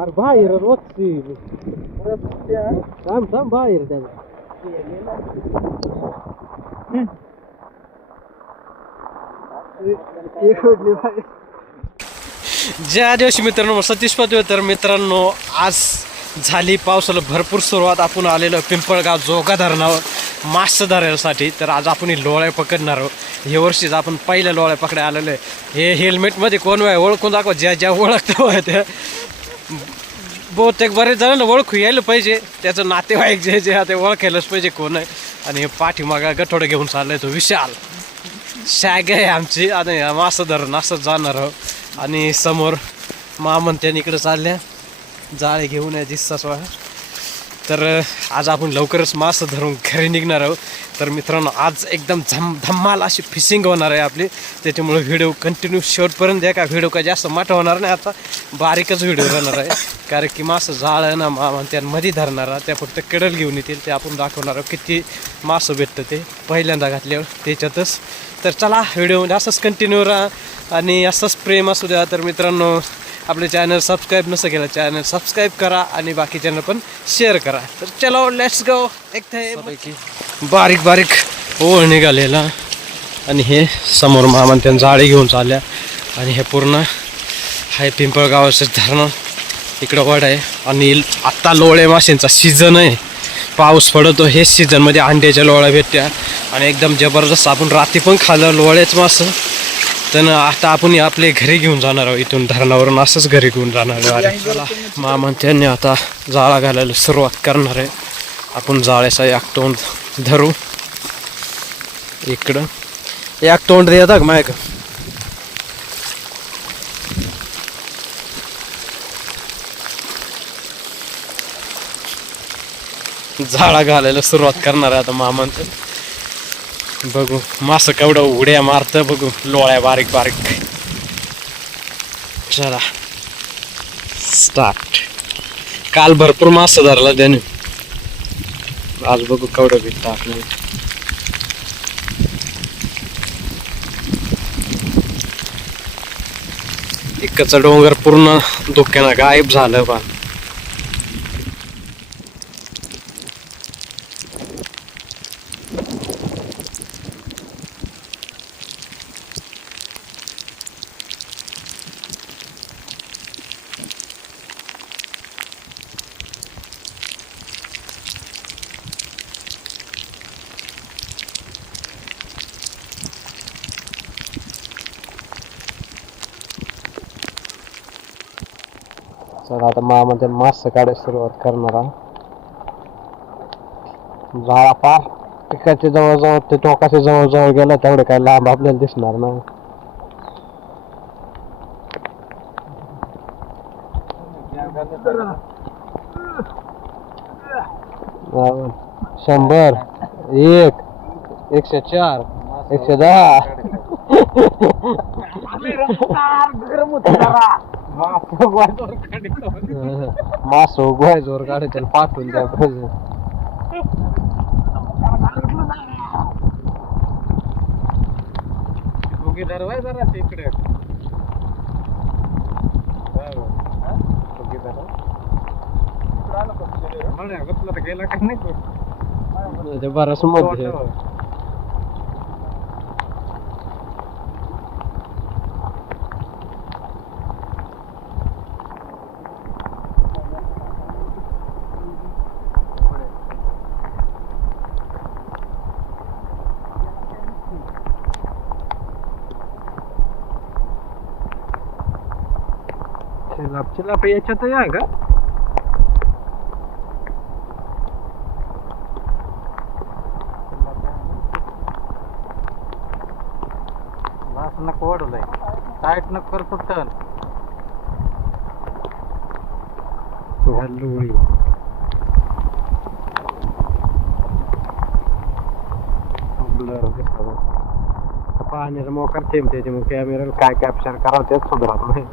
अरे बाहेर रोजची थांब थांब बाहेर त्याला ज्या दिवशी मित्रांनो सतीश पदवे तर मित्रांनो आज झाली पावसाला भरपूर सुरुवात. आपण आलेलो पिंपळगाव जोगा धरणावर मासे धरायसाठी. तर आज आपण ही लोळ्या पकडणार आहोत. हे वर्षीच आपण पहिल्या लोळ्या पकडायला आलेलो आहे. हे हेल्मेटमध्ये कोण आहे ओळखून दाखव. ज्या ज्या ओळखतो त्या बहुतेक बरेच जणांना ओळखू यायला पाहिजे. त्याचं नातेवाईक जे जे ते ओळखायलाच पाहिजे कोण आहे. आणि हे पाठीमागा गठोडं घेऊन चाललंय तो विशाल शॅग आहे आमची. आणि मासं धरून असंच जाणार आहोत. आणि समोर मामंत्यान इकडे चालल्या जाळे घेऊन आहे दिसता. तर आज आपण लवकरच मासं धरून घरी निघणार आहोत. तर मित्रांनो आज एकदम धम्माल अशी फिशिंग होणार आहे आपली. त्याच्यामुळे व्हिडिओ कंटिन्यू शेवटपर्यंत द्या. का व्हिडिओ काय जास्त मोठा होणार नाही. आता बारीकच व्हिडिओ राहणार आहे. कारण की मासं जाळं ना मामंत्यांमध्ये धरणारा त्या फक्त कडल घेऊन येतील. ते आपण दाखवणार आहोत किती मासं भेटतं ते पहिल्यांदा घातल्यावर त्याच्यातच. तर चला व्हिडिओमध्ये असंच कंटिन्यू राहा आणि असंच प्रेम असू द्या. तर मित्रांनो आपले चॅनल सबस्क्राईब नसं केलं चॅनल सबस्क्राईब करा आणि बाकी चॅनल पण शेअर करा. तर चलो लेट्स गो. एक पैकी बारीक बारीक ओळ निघालेला. आणि हे समोर मामंत्यान जाळी घेऊन चालल्या. आणि हे पूर्ण हाय पिंपळगावाचं धरण इकडं वड आहे. आणि आत्ता लोळे माशांचा सीझन आहे. पाऊस पडतो. हेच सीझनमध्ये अंड्याच्या लोळ्या भेटत्या आणि एकदम जबरदस्त. आपण रात्री पण खाल्लं लोळ्याच मासं. तर आता आपण आपले घरी घेऊन जाणार आहोत. इथून धरणावरून असंच घरी घेऊन जाणार आहे. मामंत्यांनी आता जाळा घालायला सुरुवात करणार आहे. आपण जाळ्याचा एक तोंड धरू. इकडं एक तोंड येतात का मायक. जाळा घालायला सुरुवात करणार आहे आता मामंत. बघू मासं केवढं उड्या मारतं बघू. लोळ्या बारीक बारीक. चला स्टार्ट. काल भरपूर मासं धरला त्याने. आज बघू केवढं भेटतं आपल्याला. इकडचं डोंगर पूर्ण धुक्यानं गायब झालं बा. तर आता मामाच्या मासे काढायला सुरुवात करणार आहे. जाळा पार पिकाच्या जवळजवळ ते टोकाच्या जवळजवळ गेला तेवढे काय लांब आपल्याला दिसणार नाही. शंभर 1 104 110 मास उगवाय जोर काढायचे पाठवून द्या. गेला काय नाही बरंच मध्ये. चिलाप याच्यात आहे का. मास नको वाढवलंय टाईट नको कर फक्त. पाण्याचा मोकार थेंब त्याच्यामुळे कॅमेराला काय कॅप्चर करावं तेच सुधारत नाही.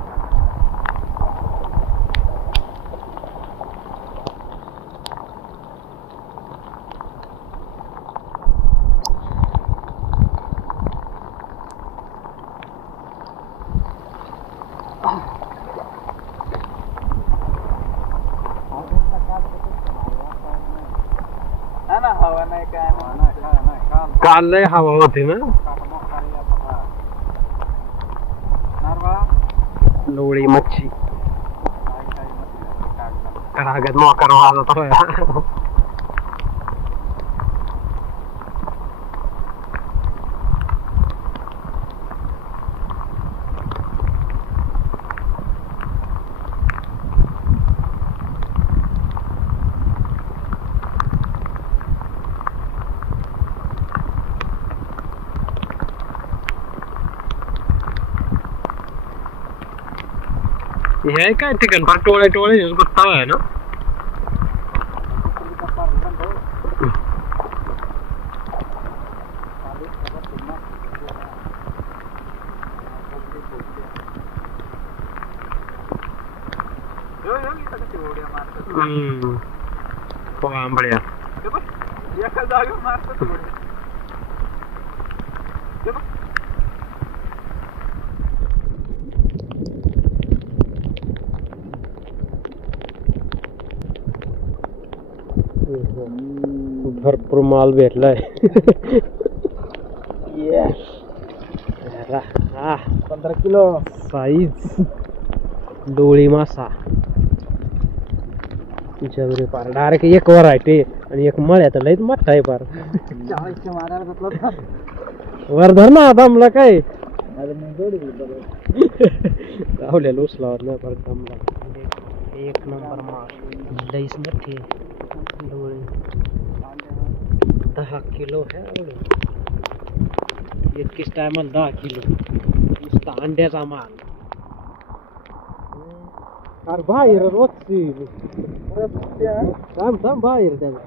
चाललंय हवा होती ना लोळी मच्छी करागत मोकार वाजत हे काय ठिकाण फार टोळे गुत्तावा आहे ना आंबळ्या भरपूर माल भेटलाय 15 किलो साईज डोळी मासा तुझ्या पार डायरेक्ट एक व्हरायटी आणि एक मळ्यात लयच मोठा आहे पार वर धर ना दमला काय राहुल्याला उचलावत नाही पर दमला एक नंबर माल लईच मोठी डोळी 10 किलो है इतकीच टायमाला 10 किलो नुसता अंड्याचा माल अरे बाहेर रोजची थांब बाहेर त्याला